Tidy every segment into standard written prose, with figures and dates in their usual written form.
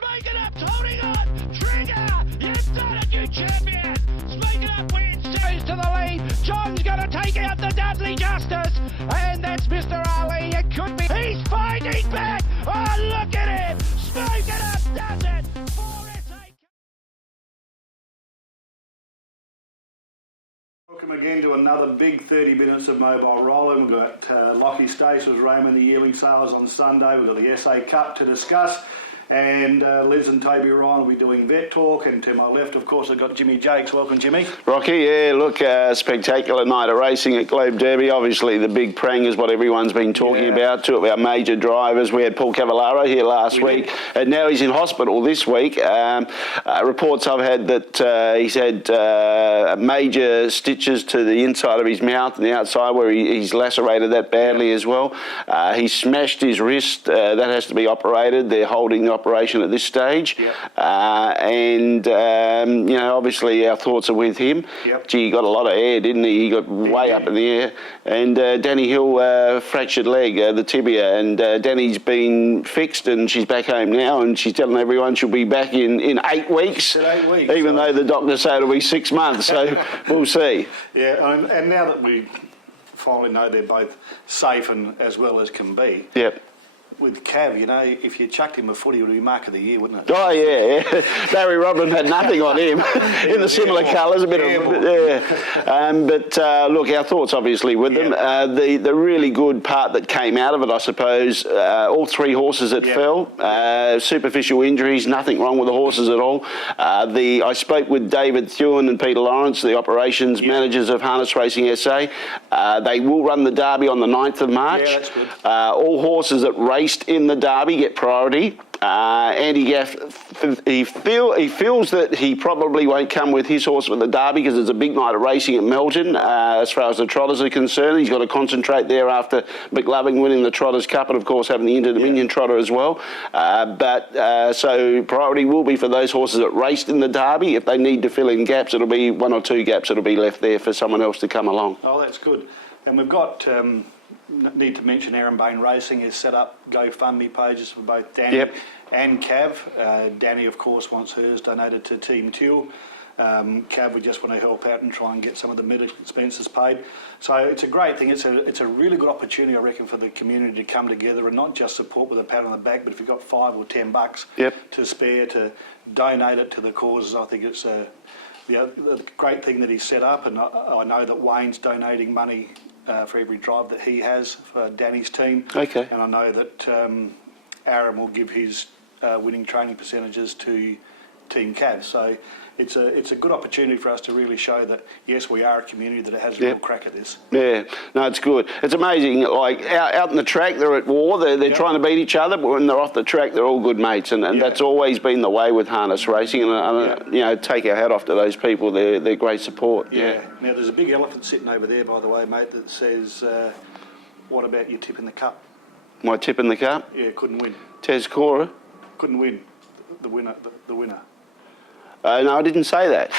Make it up, holding on, Trigger, you've done it, you champion. Make it up, wins, goes to the lead. John's going to take out the Dudley Justice, and that's Mr. Ali. It could be, he's fighting back. Oh, look at him, smoke it up, does it. Welcome again to another big 30 minutes of mobile rolling. We've got Lachie Stace was roaming the Yearling sales on Sunday. We've got the SA Cup to discuss. And Liz and Toby Ryan will be doing vet talk. And to my left, of course, I've got Jimmy Jacques. Welcome, Jimmy. Rocky, yeah, look, spectacular night of racing at Globe Derby. Obviously, the big prang is what everyone's been talking about. Two of our major drivers. We had Paul Cavallaro here last week, and now he's in hospital this week. Reports I've had that he's had major stitches to the inside of his mouth and the outside where he's lacerated that badly as well. He smashed his wrist. That has to be operated. They're holding the operation at this stage. And, you know, obviously our thoughts are with him. Gee, he got a lot of air, didn't he? He got way up in the air. And Danny Hill fractured leg, the tibia, and Danny's been fixed and she's back home now, and she's telling everyone she'll be back in 8 weeks. 8 weeks. Even though the doctor said it'll be 6 months, so we'll see. Yeah, and now that we finally know they're both safe and as well as can be. With Cav, you know, if you chucked him a footy, it would be Mark of the Year, wouldn't it? Oh, yeah. Barry Robin had nothing on him in the similar colours, a bit of... But, look, our thoughts, obviously, with them. The really good part that came out of it, I suppose, all three horses that fell, superficial injuries, nothing wrong with the horses at all. I spoke with David Thewen and Peter Lawrence, the operations managers of Harness Racing SA. They will run the Derby on the 9th of March. Yeah, that's good. All horses that raced in the Derby get priority. Andy Gaff, he feels that he probably won't come with his horse for the Derby because it's a big night of racing at Melton. As far as the Trotters are concerned, he's got to concentrate there after McLovin winning the Trotters Cup and, of course, having the Inter-Dominion Trotter as well. So priority will be for those horses that raced in the Derby. If they need to fill in gaps, it'll be 1 or 2 gaps that'll be left there for someone else to come along. Oh, that's good. And we've got... need to mention Aaron Bain Racing has set up GoFundMe pages for both Danny and Cav. Danny, of course, wants hers donated to Team Teal. Cav, we just want to help out and try and get some of the medical expenses paid. So it's a great thing. It's a really good opportunity, I reckon, for the community to come together and not just support with a pat on the back, but if you've got $5 or $10 to spare to donate it to the causes, I think it's the great thing that he's set up. And I know that Wayne's donating money for every drive that he has for Danny's team. And I know that Aaron will give his winning training percentages to Team Cav. So it's a good opportunity for us to really show that, yes, we are a community that has a real crack at this. Yeah, no, it's good. It's amazing. Like, out in the track, they're at war. They're trying to beat each other, but when they're off the track, they're all good mates. And that's always been the way with harness racing. And, you know, take our hat off to those people. They're great support. Now, there's a big elephant sitting over there, by the way, mate, that says, what about your tip in the cup? My tip in the cup? Yeah, couldn't win. Tez Cora? Couldn't win. The winner. The winner. No, I didn't say that.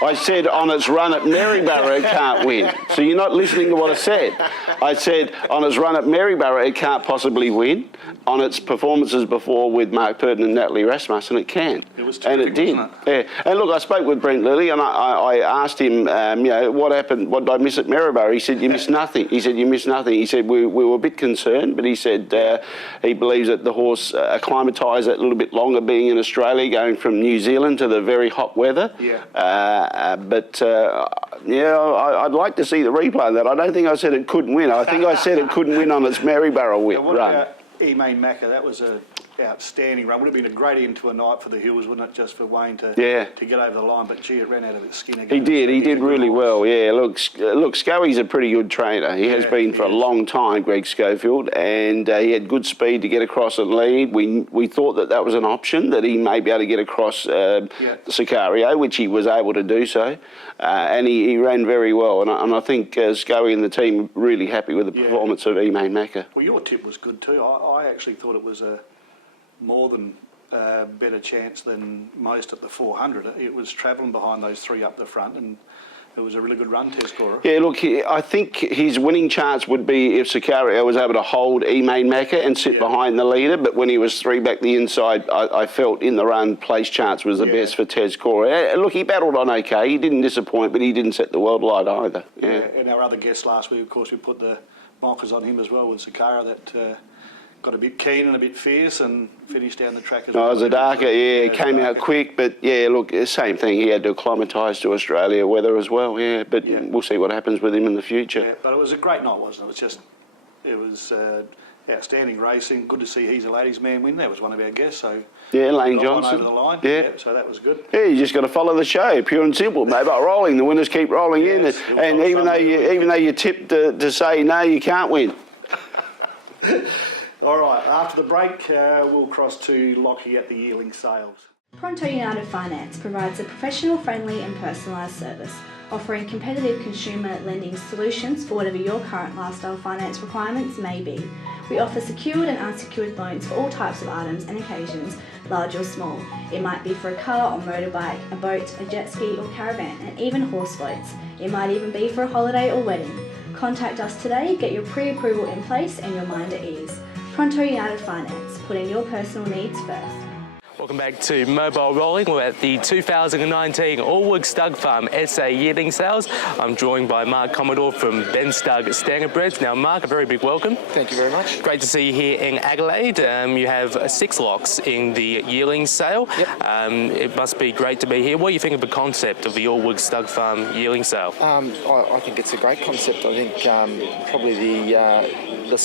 I said on its run at Maryborough it can't win. So you're not listening to what I said. I said on its run at Maryborough it can't possibly win. On its performances before with Mark Purden and Natalie Rasmussen it can. It was terrific, and it did. Wasn't it? And look, I spoke with Brent Lilly and I asked him, you know, what happened, what did I miss at Maryborough? He said, you missed nothing. He said, you missed nothing. He said, we were a bit concerned, but he said he believes that the horse acclimatised a little bit longer being in Australia, going from New Zealand to the very hot weather. I'd like to see the replay of that. I don't think I said it couldn't win. I think I said it couldn't win on its Maryborough run. About Emain Macca? That was a outstanding run. Would have been a great end to a night for the Hills, wouldn't it, just for Wayne to get over the line, but gee, it ran out of its skin again. He did really well, look, Scoey's a pretty good trainer. He has been for a long time, Greg Schofield, and he had good speed to get across and lead. We thought that was an option, that he may be able to get across Sicario, which he was able to do so, and he ran very well, and I think Scoey and the team are really happy with the performance of Emain Macca. Well, your tip was good too. I actually thought it was a more than better chance than most at the 400. It was travelling behind those three up the front, and it was a really good run test scorer. Yeah, look, I think his winning chance would be if Sicario was able to hold Emain Macca and sit behind the leader, but when he was 3 back the inside, I felt in the run place chance was the best for Ted Scorer. Look, he battled on okay. He didn't disappoint, but he didn't set the world light either. Yeah. And our other guest last week, of course, we put the markers on him as well with Sicario that got a bit keen and a bit fierce and finished down the track as well. Oh, Zadaka, came out quick, but look, same thing. He had to acclimatise to Australia weather as well, but we'll see what happens with him in the future. Yeah, but it was a great night, wasn't it? It was outstanding racing. Good to see He's a Ladies Man win. That was one of our guests, so Lane got Johnson. one over the line. Yeah, so that was good. Yeah, you just got to follow the show, pure and simple. Mobile rolling, the winners keep rolling in, and even though you tipped to say no, you can't win. All right, after the break, we'll cross to Lachie at the Yearling sales. Pronto United Finance provides a professional, friendly and personalised service, offering competitive consumer lending solutions for whatever your current lifestyle finance requirements may be. We offer secured and unsecured loans for all types of items and occasions, large or small. It might be for a car or motorbike, a boat, a jet ski or caravan, and even horse floats. It might even be for a holiday or wedding. Contact us today, get your pre-approval in place and your mind at ease. Pronto United Finance, putting your personal needs first. Welcome back to Mobile Rolling. We're at the 2019 Allwood Stug Farm SA Yearling Sales. I'm joined by Mark Commodore from Ben Stug Standardbreds. Now, Mark, a very big welcome. Thank you very much. Great to see you here in Adelaide. You have 6 locks in the Yearling sale. Yep. It must be great to be here. What do you think of the concept of the Allwood Stug Farm Yearling sale? I think it's a great concept. I think probably the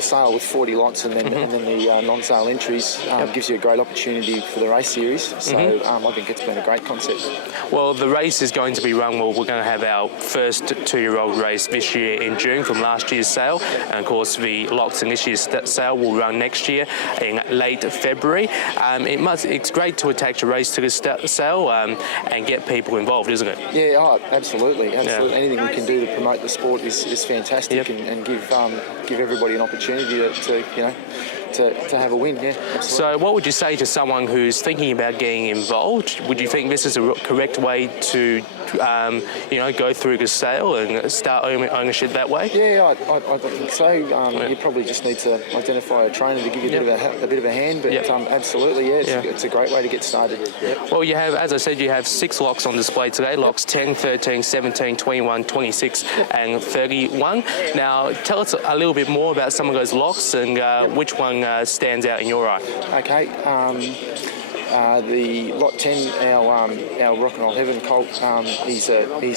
sale with 40 lots and then the non-sale entries gives you a great opportunity for the race series. So I think it's been a great concept. Well, the race is going to be run. Well, we're going to have our first 2-year-old race this year in June from last year's sale, and of course the locks in this year's sale will run next year in late February. It's great to attach a race to this sale and get people involved, isn't it? Yeah, absolutely. Anything we can do to promote the sport is fantastic, and give everybody an opportunity to have a win. Yeah, absolutely. So what would you say to someone who's thinking about getting involved? Would you think this is a correct way to go through the sale and start ownership that way? Yeah, I think so. You probably just need to identify a trainer to give you a bit of a hand, but absolutely, it's a great way to get started. Well, you have, as I said, you have 6 locks on display today, locks 10, 13, 17, 21, 26 and 31. Now, tell us a little bit more about some of those locks and which one stands out in your eye. Okay. The lot 10, our Rock and Roll Heaven colt, he's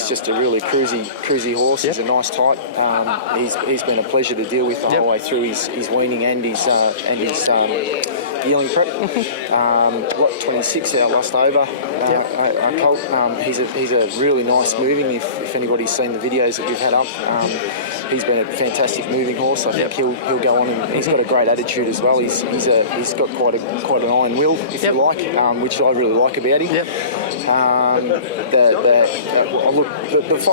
just a really cruisy horse. He's a nice type. He's been a pleasure to deal with the whole way through his weaning and his yearling prep. Lot 26, our Lust Over our colt. He's a really nice moving. If anybody's seen the videos that we've had up, he's been a fantastic moving horse. I think he'll go on, and he's got a great attitude as well. He's got quite an iron will, if you like, which I really like about him.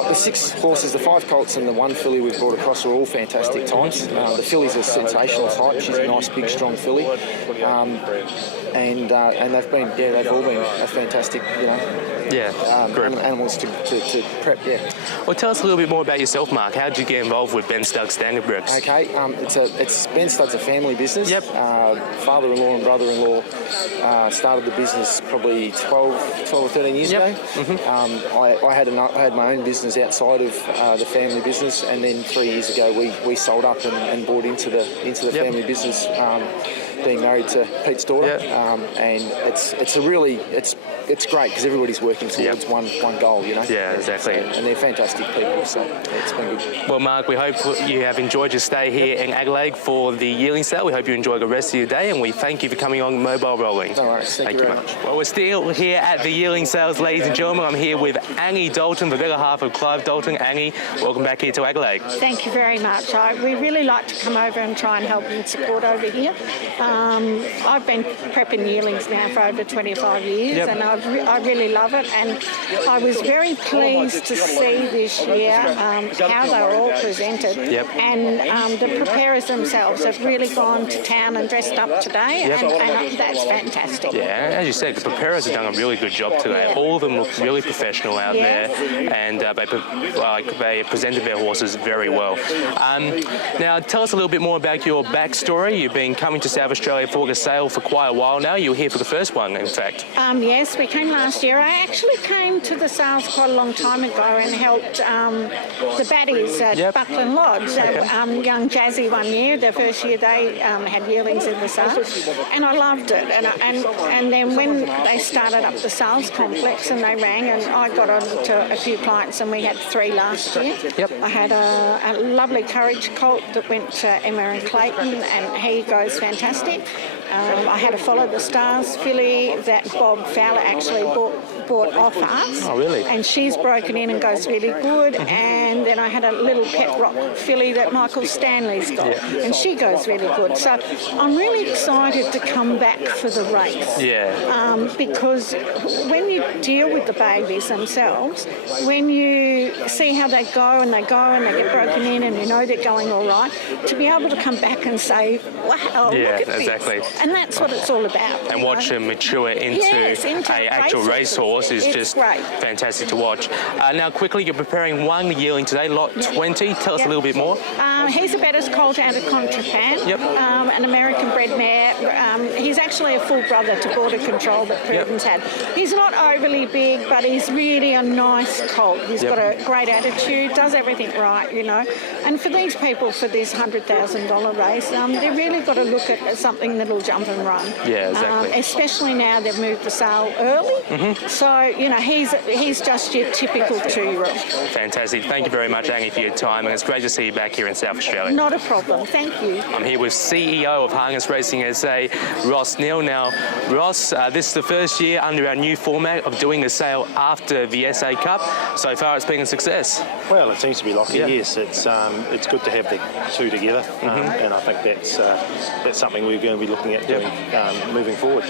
The 6 horses, the 5 colts and the 1 filly we've brought across are all fantastic types. The filly's a sensational type. She's a nice, big, strong filly. And they've all been a fantastic, animals to prep. Well, tell us a little bit more about yourself, Mark. How did you get involved with Ben Stug Standardbreds? Okay, Ben Stud's a family business. Father-in-law and brother-in-law started the business probably 12 or 13 years ago. I had my own business outside of the family business, and then 3 years ago we sold up and bought into the family business. Being married to Pete's daughter, and it's great because everybody's working towards one goal, Yeah, exactly. And they're fantastic people, so it's been good. Well, Mark, we hope you have enjoyed your stay here in Adelaide for the Yearling sale. We hope you enjoy the rest of your day, and we thank you for coming on Mobile Rolling. No worries. Thank you very much. Well, we're still here at the Yearling sales, ladies and gentlemen. I'm here with Annie Doulton, the better half of Clive Doulton. Annie, welcome back here to Adelaide. Thank you very much. We really like to come over and try and help and support over here. I've been prepping yearlings now for over 25 years, and I really love it. And I was very pleased to see this year how they were all presented. And the preparers themselves have really gone to town and dressed up today, and that's fantastic. Yeah, as you said, the preparers have done a really good job today. All of them look really professional out there, and they presented their horses very well. Now, tell us a little bit more about your backstory. You've been coming to South Australia for the sale for quite a while now. You were here for the first one, in fact. Yes, we came last year. I actually came to the sales quite a long time ago and helped the baddies at Buckland Lodge. Young Jazzy 1 year, the first year they had yearlings in the sale, and I loved it. And then when they started up the sales complex and they rang, and I got on to a few clients, and we had 3 last year. I had a lovely Courage colt that went to Emma and Clayton, and he goes fantastic. I had a Follow the Stars filly that Bob Fowler actually bought off us. Oh, really? And she's broken in and goes really good. And then I had a little Pet Rock filly that Michael Stanley's got, and she goes really good. So I'm really excited to come back for the race. Because when you deal with the babies themselves, when you see how they go and they get broken in and you know they're going all right, to be able to come back and say, wow, look at exactly. this. And that's what it's all about. And watch them mature into an actual racehorse is just fantastic to watch. Now, quickly, you're preparing one yearling today, lot 20. Tell us a little bit more. He's a Bettor's colt out of Contrapan, an American-bred mare. He's actually a full brother to Border Control that Prudence had. He's not overly big, but he's really a nice colt. He's got a great attitude, does everything right, you know. And for these people, for this $100,000 race, they've really got to look at something that'll jump and run. Exactly. Especially now they've moved the sale early. So, you know, he's just your typical 2-year-old. Fantastic. Thank you very much, Angie, for your time, and it's great to see you back here in South Australia. Not a problem. Thank you. I'm here with CEO of Harness Racing SA, Ross Neale. Now, Ross, this is the first year under our new format of doing the sale after the SA Cup. So far, it's been a success. Well, it seems to be, Lachie. Yes, it's good to have the two together, and I think that's something we're going to be looking at doing moving forward.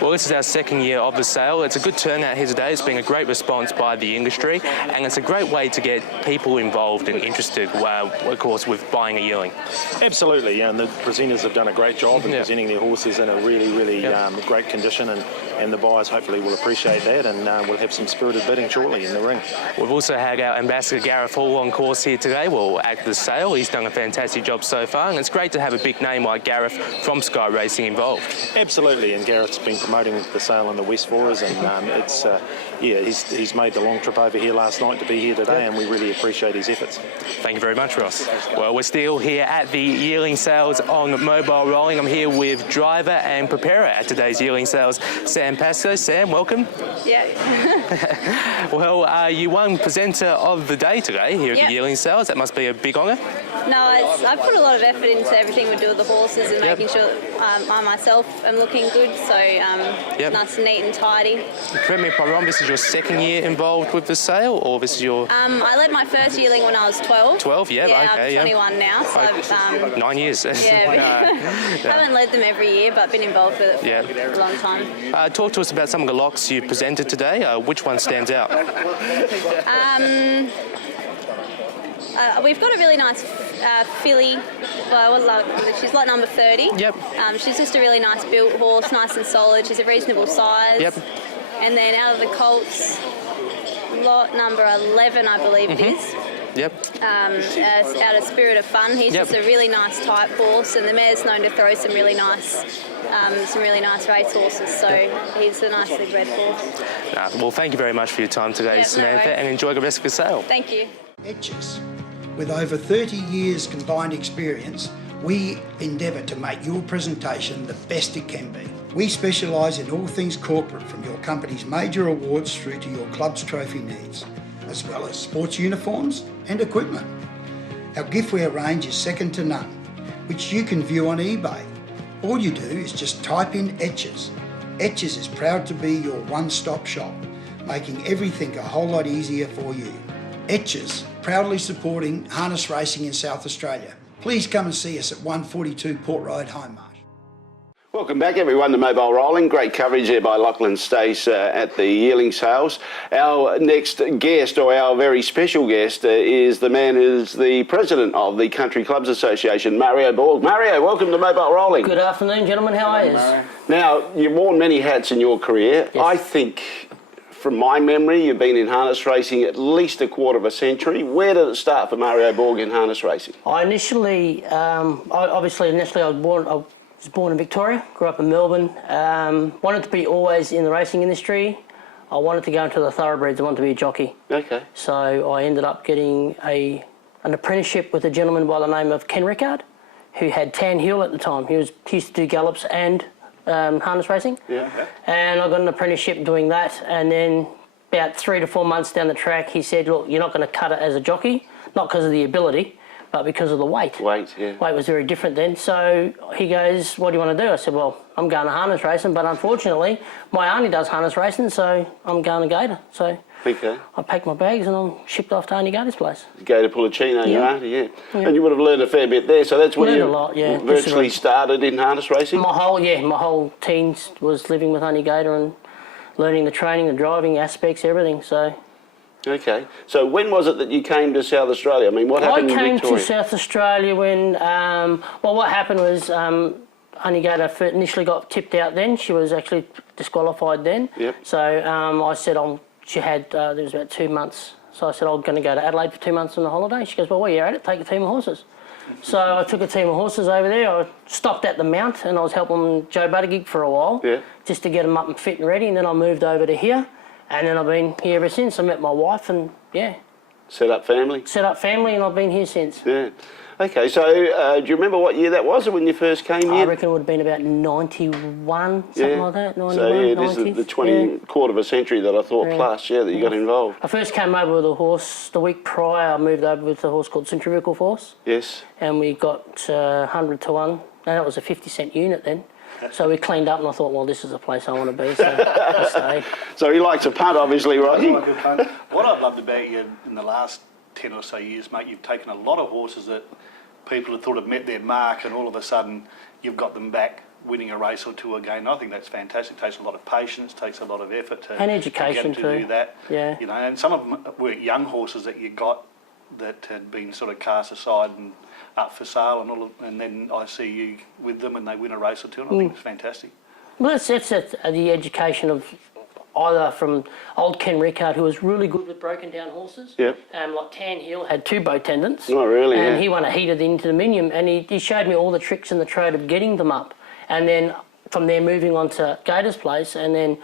Well, this is our second year of the sale. It's a good turnout here today. It's been a great response by the industry, and it's a great way to get people involved and interested, of course, with buying a yearling. Absolutely, and the presenters have done a great job in presenting their horses in a really great condition, and the buyers hopefully will appreciate that, and we'll have some spirited bidding shortly in the ring. We've also had our Ambassador Gareth Hall on course here today. Well, at the sale, he's done a fantastic job so far, and it's great to have a big name like Gareth from Sky Racing involved. Absolutely, and Gareth's been promoting the sale in the West for us, and he's made the long trip over here last night to be here today, and we really appreciate his efforts. Thank you very much, Ross. Well, we're still here at the yearling sales on Mobile Rolling. I'm here with driver and preparer at today's yearling sales, Sam Pascoe. Sam, welcome. Well, you won presenter of the day today here at the yearling sales. That must be a big honour. No, I put a lot of effort into everything we do with the horses and making sure I myself am looking good, so nice and neat and tidy. Correct me if I'm wrong, this is your second year involved with the sale, or this is your... I led my first yearling when I was 12. 12, okay. I'm 21 now, so I've... 9 years. Haven't led them every year, but been involved with it for a long time. Talk to us about some of the locks you presented today. Which one stands out? We've got a really nice filly. She's lot number 30. She's just a really nice built horse, nice and solid. She's a reasonable size. And then out of the colts, lot number 11, I believe it is. Out of Spirit of Fun. He's just a really nice type horse, and the mare's known to throw some really nice race horses, so he's a nicely bred horse. Well, thank you very much for your time today, Samantha, and enjoy the rest of the sale. Thank you. Etches. With over 30 years combined experience, we endeavour to make your presentation the best it can be. We specialise in all things corporate, from your company's major awards through to your club's trophy needs, as well as sports uniforms and equipment. Our giftware range is second to none, which you can view on eBay. All you do is just type in Etches. Etches is proud to be your one-stop shop, making everything a whole lot easier for you. Etches, proudly supporting harness racing in South Australia. Please come and see us at 142 Port Road, Hindmarsh. Welcome back, everyone, to Mobile Rolling. Great coverage there by Lachie Stace at the Yearling sales. Our next guest, or our very special guest, is the man who's the president of the Country Clubs Association, Mario Borg. Mario, welcome to Mobile Rolling. Good afternoon, gentlemen. How are you? Now, you've worn many hats in your career. Yes. I think, from my memory, you've been in harness racing at least a quarter of a century. Where did it start for Mario Borg in harness racing? I initially, I was born in Victoria, grew up in Melbourne, wanted to be always in the racing industry. I wanted to go into the thoroughbreds, I wanted to be a jockey. Okay. So I ended up getting an apprenticeship with a gentleman by the name of Ken Rickard, who had Tan Heel at the time. He used to do gallops and harness racing. Yeah. And I got an apprenticeship doing that, and then about 3 to 4 months down the track, he said, look, you're not going to cut it as a jockey, not because of the ability, but because of the weight. Weight, yeah. Weight was very different then. So he goes, what do you want to do? I said, well, I'm going to harness racing, but unfortunately, my auntie does harness racing, so I'm going to Gator. So Okay. I packed my bags and I'm shipped off to Auntie Gator's place. Gator Pulicino, Yeah. your auntie, yeah. And you would have learned a fair bit there, so that's where Learned you a lot, yeah. virtually started in harness racing? My whole teens was living with Auntie Gator and learning the training, the driving aspects, everything, so... Okay. So when was it that you came to South Australia? I mean, what happened in Victoria? I came to South Australia when, well, what happened was Auntie Gator initially got tipped out then. She was actually disqualified then. Yep. So I said, she had, there was about 2 months. So I said, I'm going to go to Adelaide for 2 months on the holiday. She goes, well, while you're at it, take a team of horses. So I took a team of horses over there. I stopped at the Mount and I was helping Joe Buttergig for a while, just to get him up and fit and ready. And then I moved over to here. And then I've been here ever since. I met my wife and, yeah. Set up family? Set up family and I've been here since. Yeah. Okay, so do you remember what year that was when you first came here? I reckon it would have been about 91, something like that, 91, so, yeah, this 90s. is the quarter of a century that I thought plus, that you got involved. I first came over with a horse the week prior. I moved over with a horse called Centrifugal Force. Yes. And we got 100 to 1. And that was a 50-cent unit then. So we cleaned up and I thought, well, this is the place I want to be, so I stayed. So he likes to punt, obviously, right? I like a punt. What I've loved about you in the last 10 or so years, mate, you've taken a lot of horses that people had thought had met their mark and all of a sudden you've got them back winning a race or two again. I think that's fantastic. It takes a lot of patience, takes a lot of effort to, and education to do that. Yeah. You know, and some of them were young horses that you got that had been sort of cast aside and up for sale and then I see you with them and they win a race or two and I think it's fantastic. Well, that's the education of either from old Ken Rickard, who was really good with broken down horses. Yep. Like Tan Heel had 2 bow tendons. Oh, really? And yeah. he won a heat of the Interdominium and he showed me all the tricks in the trade of getting them up. And then from there moving on to Gator's place and then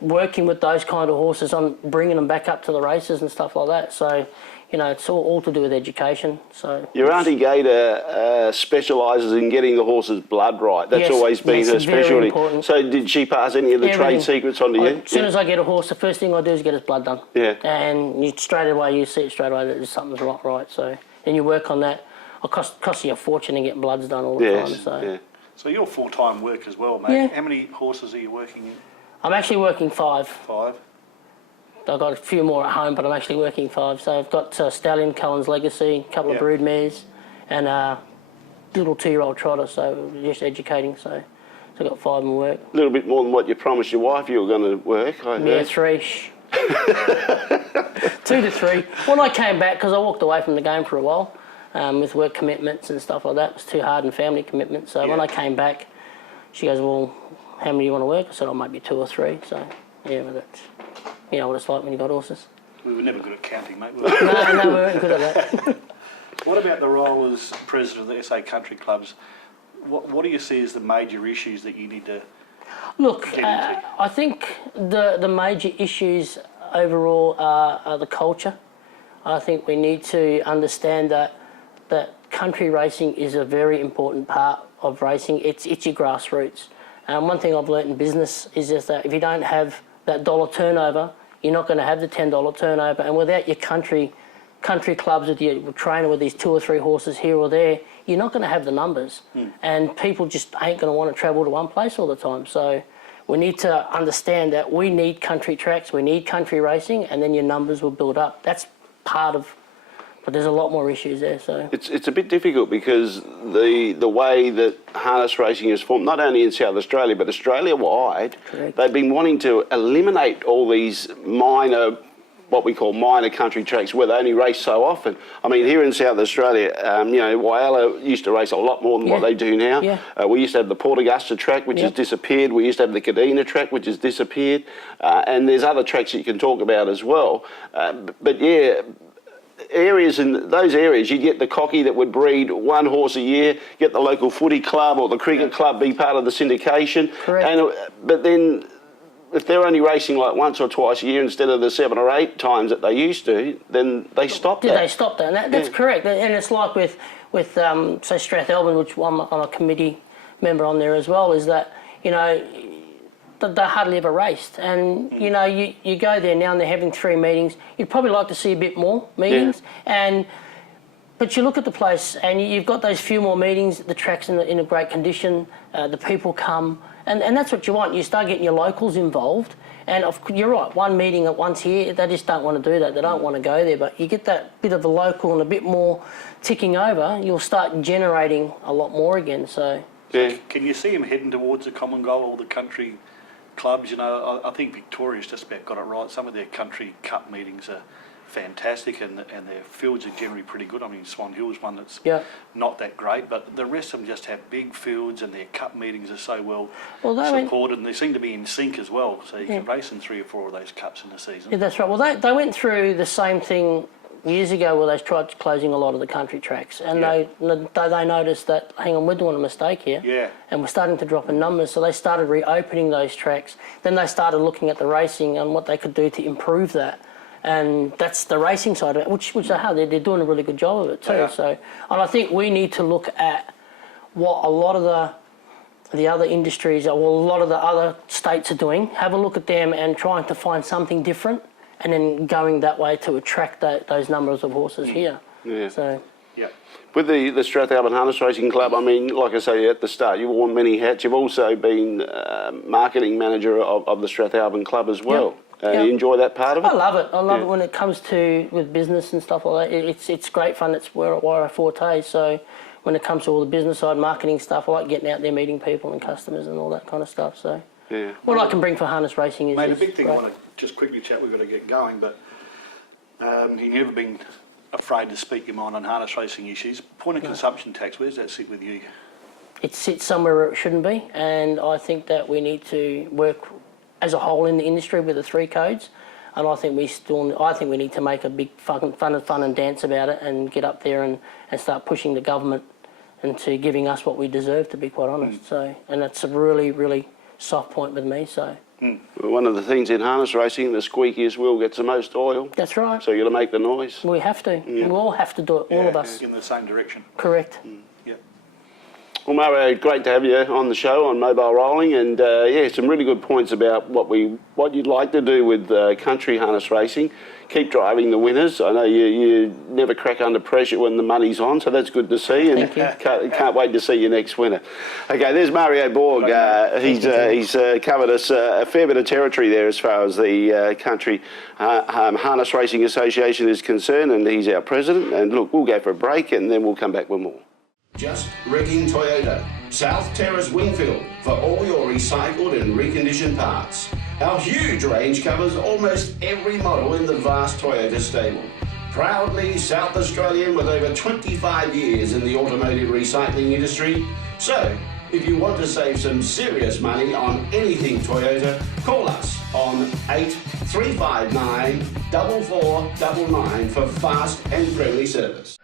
working with those kind of horses on bringing them back up to the races and stuff like that. So, you know, it's all to do with education. So your Auntie Gator specialises in getting the horse's blood right. That's always been her specialty. Important. So did she pass any of the trade secrets on to you? As soon as I get a horse, the first thing I do is get his blood done. Yeah. And you straight away see it straight away that something's not right. So then you work on that. It costs you a fortune to get bloods done all the time. So. Yeah. So you're full-time work as well, mate. Yeah. How many horses are you working in? I'm actually working 5. 5? I've got a few more at home, but I'm actually working 5. So I've got Stallion, Cullen's Legacy, a couple of brood mares, and a little 2-year-old trotter, so just educating. So I've got 5 in work. A little bit more than what you promised your wife you were going to work, I heard. Yeah, 3. 2 to 3. When I came back, because I walked away from the game for a while, with work commitments and stuff like that, it was too hard and family commitments. So when I came back, she goes, well, how many do you want to work? I said, maybe 2 or 3. So, yeah, but that's... You know what it's like when you've got horses. We were never good at counting, mate. No, we weren't good at that. What about the role as president of the SA Country Clubs? What do you see as the major issues that you need to get into? I think the major issues overall are the culture. I think we need to understand that country racing is a very important part of racing. It's your grassroots. One thing I've learnt in business is just that if you don't have that dollar turnover, you're not going to have the $10 turnover. And without your country clubs with your trainer with these 2 or 3 horses here or there, you're not going to have the numbers. And people just ain't going to want to travel to one place all the time. So we need to understand that we need country tracks, we need country racing, and then your numbers will build up. That's part of But there's a lot more issues there. So it's a bit difficult because the way that harness racing is formed, not only in South Australia but Australia-wide, they've been wanting to eliminate all these minor, what we call minor country tracks where they only race so often. I mean, here in South Australia, you know, Whyalla used to race a lot more than what they do now. We used to have the Port Augusta track, which has disappeared. We used to have the Kadina track, which has disappeared. And there's other tracks that you can talk about as well. But yeah, areas in those areas, you get the cocky that would breed one horse a year, get the local footy club or the cricket club be part of the syndication. But then if they're only racing like once or twice a year instead of the 7 or 8 times that they used to, then they stop that. They stop that, and that's correct. And it's like with say Strathalbyn, which I'm a committee member on there as well, is that, you know, they hardly ever raced. And, you know, you go there now and they're having 3 meetings. You'd probably like to see a bit more meetings. But you look at the place and you've got those few more meetings, the track's in a great condition, the people come, and that's what you want. You start getting your locals involved. And you're right, one meeting at once here, they just don't want to do that. They don't want to go there. But you get that bit of the local and a bit more ticking over, you'll start generating a lot more again. So can you see them heading towards the common goal, all the country clubs? You know, I think Victoria's just about got it right. Some of their country cup meetings are fantastic, and their fields are generally pretty good. I mean, Swan Hill's one that's not that great, but the rest of them just have big fields, and their cup meetings are so well supported, and they seem to be in sync as well. So you can race in 3 or 4 of those cups in the season. Yeah, that's right. Well, they went through the same thing years ago where they tried closing a lot of the country tracks, and they noticed that, hang on, we're doing a mistake here, and we're starting to drop in numbers, so they started reopening those tracks. Then they started looking at the racing and what they could do to improve that, and that's the racing side of it, which they have. They're doing a really good job of it too. So, and I think we need to look at what a lot of the other industries, or a lot of the other states are doing, have a look at them and trying to find something different, and then going that way to attract those numbers of horses here. So, with the Strathalbyn Harness Racing Club, I mean, like I say at the start, you've worn many hats. You've also been marketing manager of the Strathalbyn Club as well. You enjoy that part of it? I love it. I love it when it comes to with business and stuff like that. It's great fun. It's where I forte. So when it comes to all the business side, marketing stuff, I like getting out there, meeting people and customers and all that kind of stuff. So what I can bring for harness racing is Mate, a big thing I want to just quickly chat, we've got to get going, but you've never been afraid to speak your mind on harness racing issues. Point of consumption tax, where does that sit with you? It sits somewhere where it shouldn't be, and I think that we need to work as a whole in the industry with the 3 codes, and I think we need to make a big fucking fun and dance about it, and get up there and start pushing the government into giving us what we deserve, to be quite honest. So, and that's a really, really soft point with me. So. Well, one of the things in harness racing, the squeakiest wheel gets the most oil. That's right. So you got to make the noise. We have to. We all have to do it, all of us. In the same direction. Correct. Well, Mario, great to have you on the show on Mobile Rolling, and some really good points about what you'd like to do with country harness racing. Keep driving the winners. I know you never crack under pressure when the money's on, so that's good to see, and can't wait to see your next winner. Okay, there's Mario Borg. He's covered us a fair bit of territory there as far as the Country Harness Racing Association is concerned, and he's our president. And look, we'll go for a break, and then we'll come back with more. Just Wrecking Toyota, South Terrace Wingfield, for all your recycled and reconditioned parts. Our huge range covers almost every model in the vast Toyota stable. Proudly South Australian with over 25 years in the automotive recycling industry. So, if you want to save some serious money on anything Toyota, call us on 8359 4499 for fast and friendly service.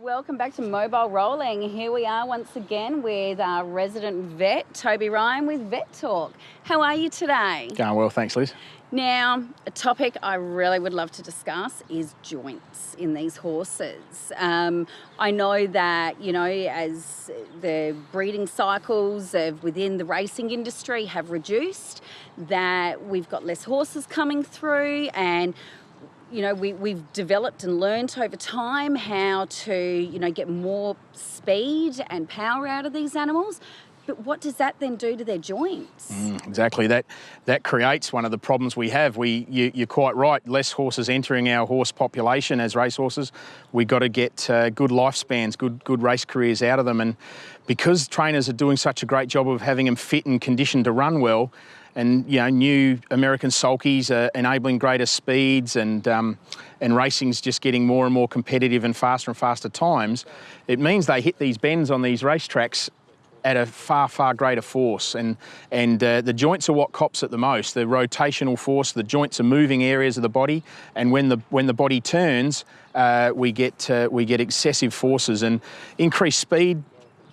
Welcome back to Mobile Rolling. Here we are once again with our resident vet, Toby Ryan, with Vet Talk. How are you today? Going well, thanks, Liz. Now, a topic I really would love to discuss is joints in these horses. I know that, you know, as the breeding cycles within the racing industry have reduced, that we've got less horses coming through, and you know, we've developed and learnt over time how to, you know, get more speed and power out of these animals. But what does that then do to their joints? Exactly. That creates one of the problems we have. You're quite right. Less horses entering our horse population as racehorses. We've got to get good lifespans, good race careers out of them. And because trainers are doing such a great job of having them fit and conditioned to run well, and new American sulkies are enabling greater speeds, and racing's just getting more and more competitive and faster times, it means they hit these bends on these racetracks at a far greater force, and the joints are what cops it the most. The rotational force, the joints are moving areas of the body, and when the body turns, we get excessive forces, and increased speed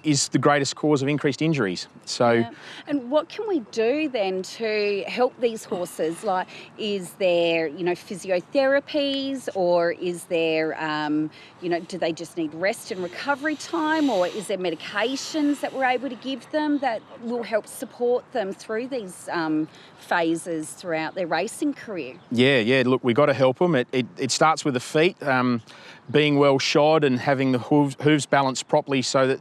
is the greatest cause of increased injuries. So, and what can we do then to help these horses? Like, is there physiotherapies, or is there do they just need rest and recovery time, or is there medications that we're able to give them that will help support them through these phases throughout their racing career? Yeah. Look, we've got to help them. It starts with the feet. Being well shod and having the hooves balanced properly so that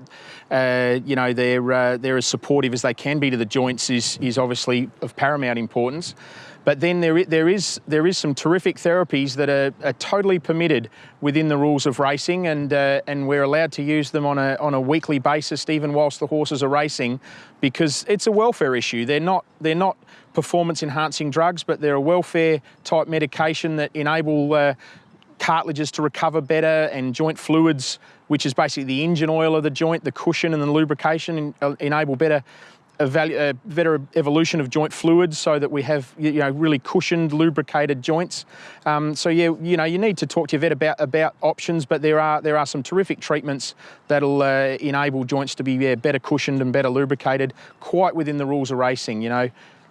they're as supportive as they can be to the joints is obviously of paramount importance. But then there is some terrific therapies that are totally permitted within the rules of racing, and we're allowed to use them on a weekly basis, even whilst the horses are racing, because it's a welfare issue. They're not performance enhancing drugs, but they're a welfare type medication that enable cartilages to recover better, and joint fluids, which is basically the engine oil of the joint, the cushion and the lubrication, enable better evolution of joint fluids, so that we have really cushioned, lubricated joints. You need to talk to your vet about options, but there are some terrific treatments that'll enable joints to be better cushioned and better lubricated, quite within the rules of racing.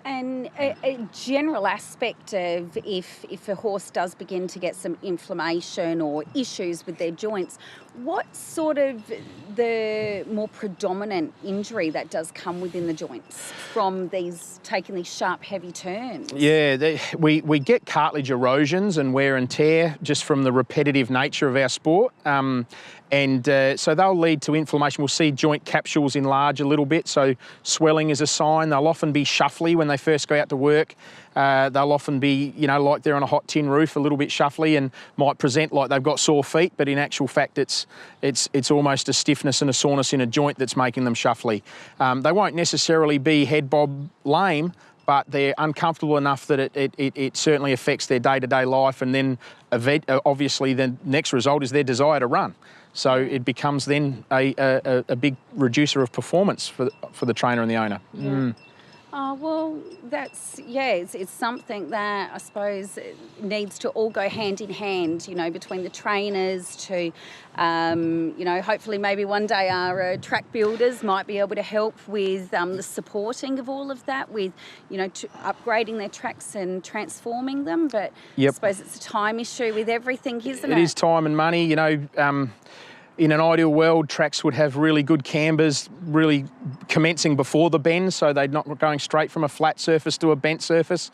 And a general aspect of if a horse does begin to get some inflammation or issues with their joints, what's sort of the more predominant injury that does come within the joints from taking these sharp, heavy turns? Yeah, we get cartilage erosions and wear and tear just from the repetitive nature of our sport. So they'll lead to inflammation. We'll see joint capsules enlarge a little bit, so swelling is a sign. They'll often be shuffly when they first go out to work. They'll often be, like they're on a hot tin roof, a little bit shuffly, and might present like they've got sore feet, but in actual fact it's almost a stiffness and a soreness in a joint that's making them shuffly. They won't necessarily be head bob lame, but they're uncomfortable enough that it certainly affects their day-to-day life, and then obviously the next result is their desire to run. So it becomes then a big reducer of performance for the trainer and the owner. Yeah. Oh, well, it's something that I suppose needs to all go hand in hand, between the trainers to, hopefully maybe one day our track builders might be able to help with the supporting of all of that, with, upgrading their tracks and transforming them. But I suppose it's a time issue with everything, isn't it? It is time and money, In an ideal world, tracks would have really good cambers, really commencing before the bend, so they're not going straight from a flat surface to a bent surface.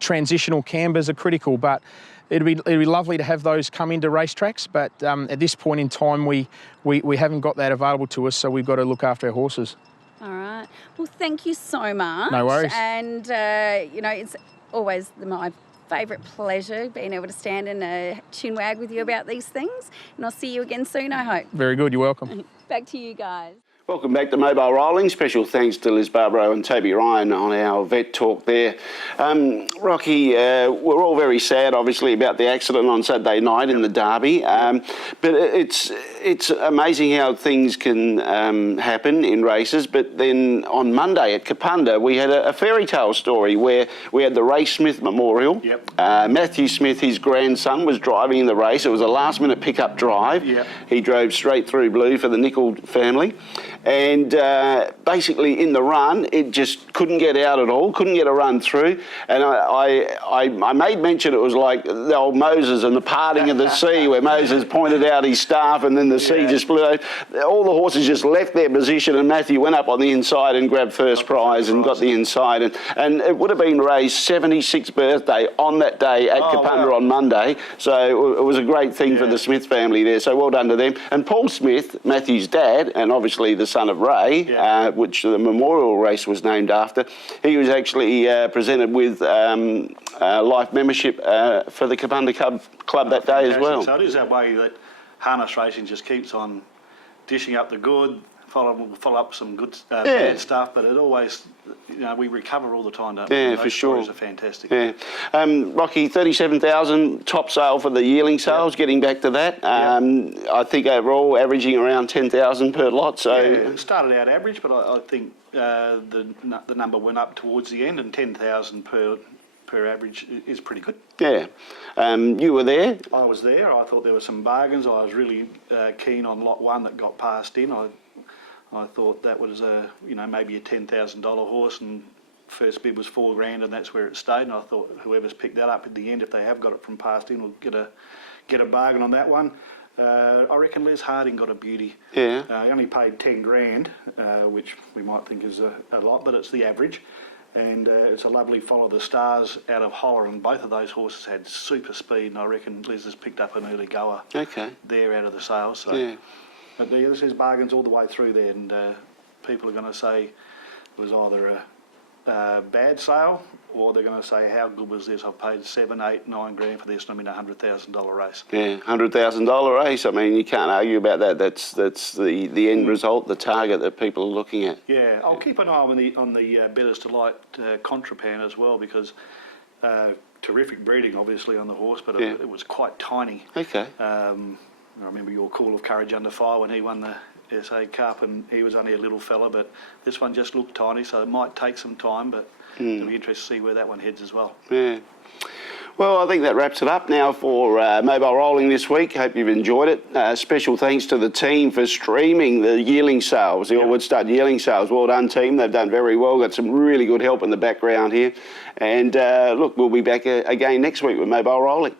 Transitional cambers are critical, but it'd be lovely to have those come into racetracks. But at this point in time, we haven't got that available to us, so we've got to look after our horses. All right. Well, thank you so much. No worries. And it's always my favourite pleasure being able to stand and chin wag with you about these things. And I'll see you again soon, I hope. Very good, you're welcome. Back to you guys. Welcome back to Mobile Rolling. Special thanks to Liz Barbaro and Toby Ryan on our vet talk there. Rocky, we're all very sad, obviously, about the accident on Saturday night in the Derby. But it's amazing how things can happen in races. But then on Monday at Kapunda, we had a fairy tale story where we had the Ray Smith Memorial. Matthew Smith, his grandson, was driving in the race. It was a last-minute pickup drive. He drove straight through blue for the Nicol family. And basically in the run, it just couldn't get out at all, couldn't get a run through. And I made mention it was like the old Moses and the parting of the sea, where Moses pointed out his staff and then the sea just blew out. All the horses just left their position, and Matthew went up on the inside and grabbed first prize and got the inside. And it would have been Ray's 76th birthday on that day at Kapunda on Monday. So it was a great thing for the Smith family there. So well done to them. And Paul Smith, Matthew's dad, and obviously the son of Ray, which the memorial race was named after. He was actually presented with life membership for the Kapunda Club that day as well. So it is that way that harness racing just keeps on dishing up the good, follow up some good bad stuff, but it always, we recover all the time, don't we? Yeah, Those for sure. stories are fantastic. Yeah. Rocky, 37,000 top sale for the yearling sales, getting back to that. I think overall averaging around 10,000 per lot. So it started out average, but I think the number went up towards the end, and 10,000 per average is pretty good. Yeah. You were there? I was there. I thought there were some bargains. I was really keen on lot 1 that got passed in. I thought that was maybe a $10,000 horse, and first bid was $4,000, and that's where it stayed. And I thought whoever's picked that up at the end, if they have got it from passed in, will get a bargain on that one. I reckon Les Harding got a beauty. Yeah. He only paid $10,000, which we might think is a lot, but it's the average. And it's a lovely follow the stars out of Holler, and both of those horses had super speed, and I reckon Liz has picked up an early goer there out of the sales. So. Yeah. But this is bargains all the way through there, and people are going to say it was either a bad sale, or they're going to say, how good was this? I've paid $7, $8, $9,000 for this, and I'm in a $100,000 race. Yeah, $100,000 race. I mean, you can't argue about that. That's the end result, the target that people are looking at. Yeah, I'll keep an eye on the Betters Delight Contrapan as well, because terrific breeding, obviously, on the horse, but it was quite tiny. Okay. I remember your Call of Courage under fire when he won the SA Cup, and he was only a little fella, but this one just looked tiny, so it might take some time, but it'll be interesting to see where that one heads as well. Yeah. Well, I think that wraps it up now for Mobile Rolling this week. Hope you've enjoyed it. Special thanks to the team for streaming the yearling sales, the Allwood Stud yearling sales. Well done, team. They've done very well. Got some really good help in the background here. And look, we'll be back again next week with Mobile Rolling.